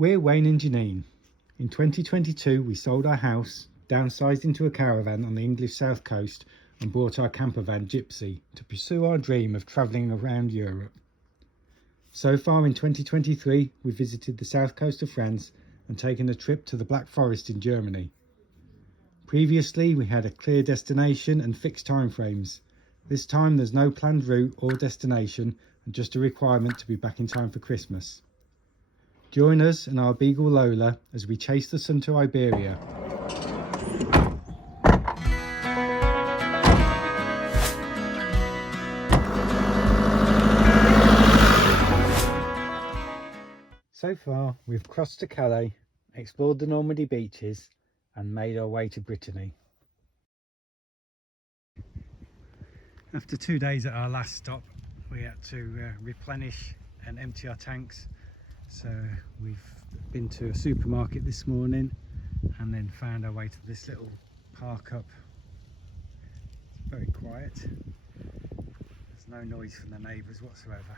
We're Wayne and Janine. In 2022 we sold our house, downsized into a caravan on the English south coast and bought our camper van Gypsy to pursue our dream of travelling around Europe. So far in 2023 we visited the south coast of France and taken a trip to the Black Forest in Germany. Previously we had a clear destination and fixed timeframes. This time there's no planned route or destination and just a requirement to be back in time for Christmas. Join us and our beagle Lola as we chase the sun to Iberia. So far we've crossed to Calais, explored the Normandy beaches and made our way to Brittany. After 2 days at our last stop we had to replenish and empty our tanks. So we've been to a supermarket this morning and then found our way to this little park up. It's very quiet. There's no noise from the neighbours whatsoever.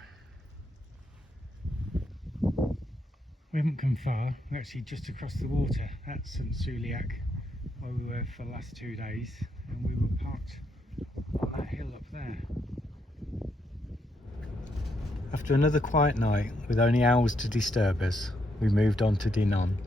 We haven't come far. We're actually just across the water at Suliac, where we were for the last 2 days, and we were parked on that hill up there. After another quiet night with only owls to disturb us, we moved on to Dinan.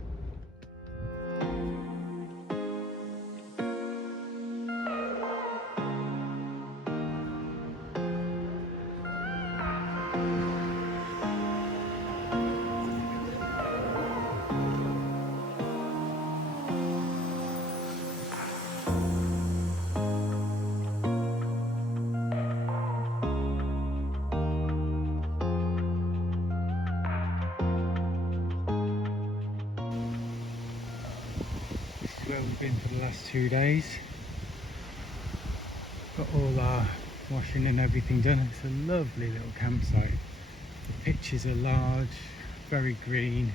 Where we've been for the last 2 days. Got all our washing and everything done. It's a lovely little campsite. The pitches are large, very green.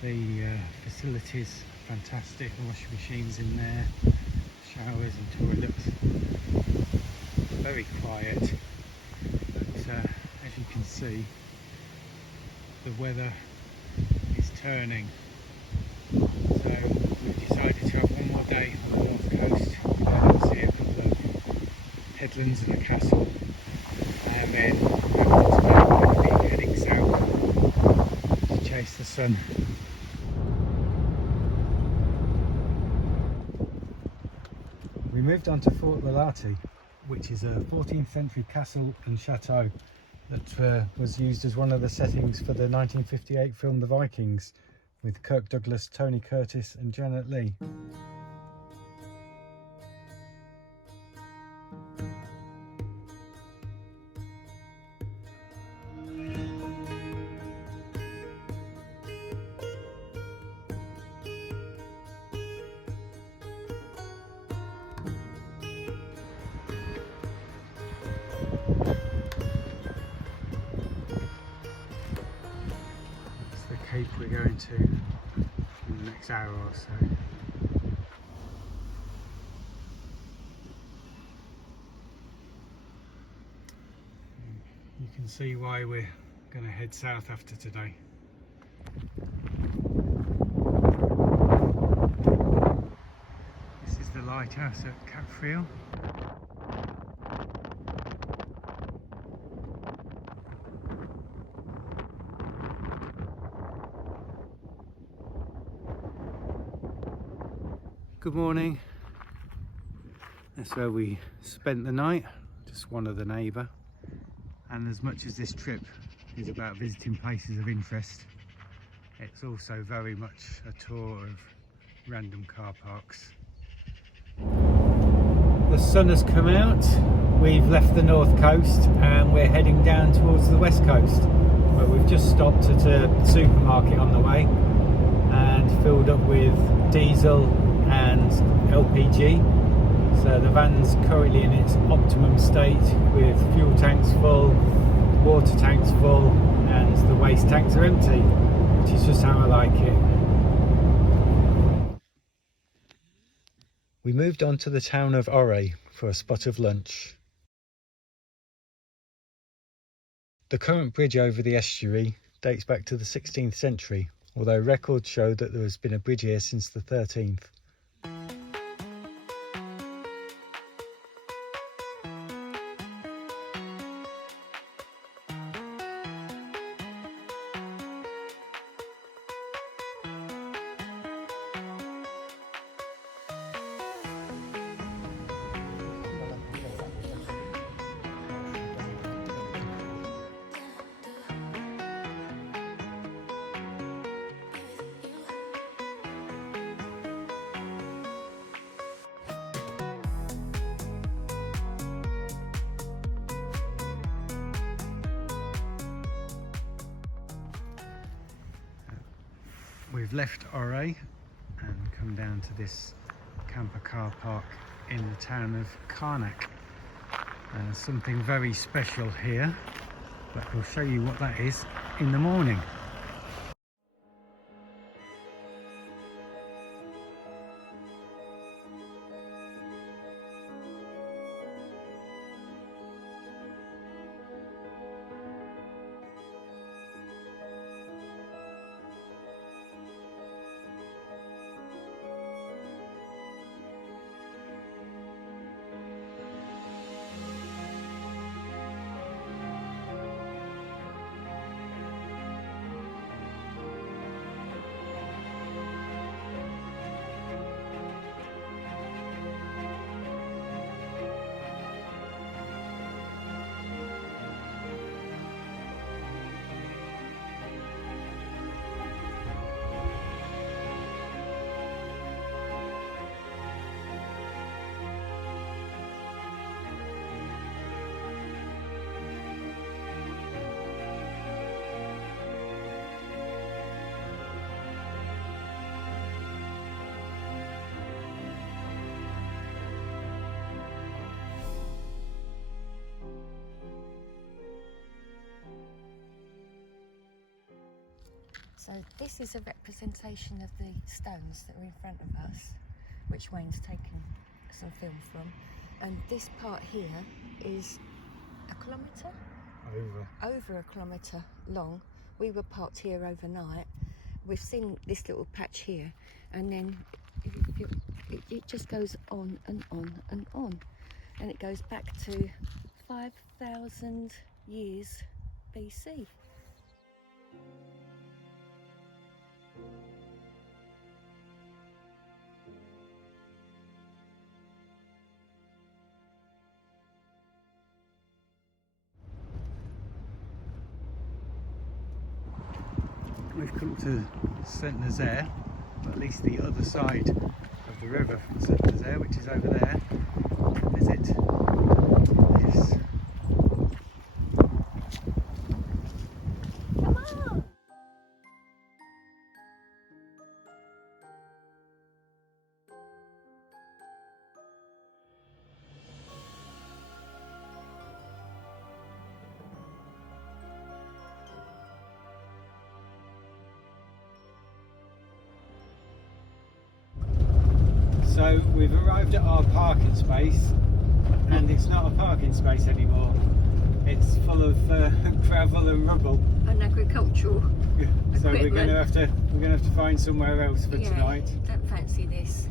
The facilities fantastic. The washing machines in there, showers and toilets. Very quiet. But as you can see, the weather is turning. So we've decided to have one more day on the north coast, see a couple of headlands and a castle, and then we'll be heading south to chase the sun. We moved on to Fort Lalati, which is a 14th century castle and chateau that was used as one of the settings for the 1958 film The Vikings, with Kirk Douglas, Tony Curtis and Janet Leigh. That's the cape we're going to in the next hour or so. You can see why we're going to head south after today. This is the lighthouse at Cap Frehel. Good morning. That's where we spent the night, just one other neighbour. And as much as this trip is about visiting places of interest, it's also very much a tour of random car parks. The sun has come out, we've left the north coast and we're heading down towards the west coast. But we've just stopped at a supermarket on the way and filled up with diesel and LPG. So the van's currently in its optimum state with fuel tanks full, water tanks full and the waste tanks are empty, which is just how I like it. We moved on to the town of Auray for a spot of lunch. The current bridge over the estuary dates back to the 16th century although records show that there has been a bridge here since the 13th. We've left Auray and come down to this camper car park in the town of Carnac. Something very special here, but we'll show you what that is in the morning. So this is a representation of the stones that are in front of us, which Wayne's taken some film from. And this part here is a kilometre? Over a kilometre long. We were parked here overnight. We've seen this little patch here, and then it just goes on and on and on. And it goes back to 5,000 years BC. We've come to Saint-Nazaire, or at least the other side of the river from Saint-Nazaire, which is over there, to visit this. Come on! So we've arrived at our parking space, and it's not a parking space anymore. It's full of gravel and rubble. And agricultural So equipment. we're going to have to find somewhere else for tonight. Don't fancy this.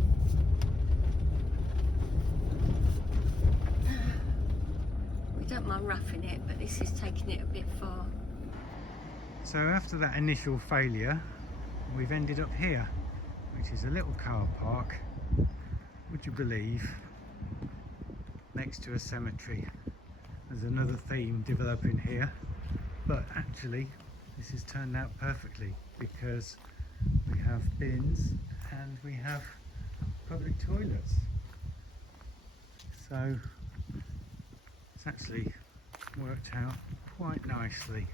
We don't mind roughing it, but this is taking it a bit far. So after that initial failure, we've ended up here, which is a little car park, would you believe, next to a cemetery. There's another theme developing here, but actually this has turned out perfectly because we have bins and we have public toilets. So it's actually worked out quite nicely.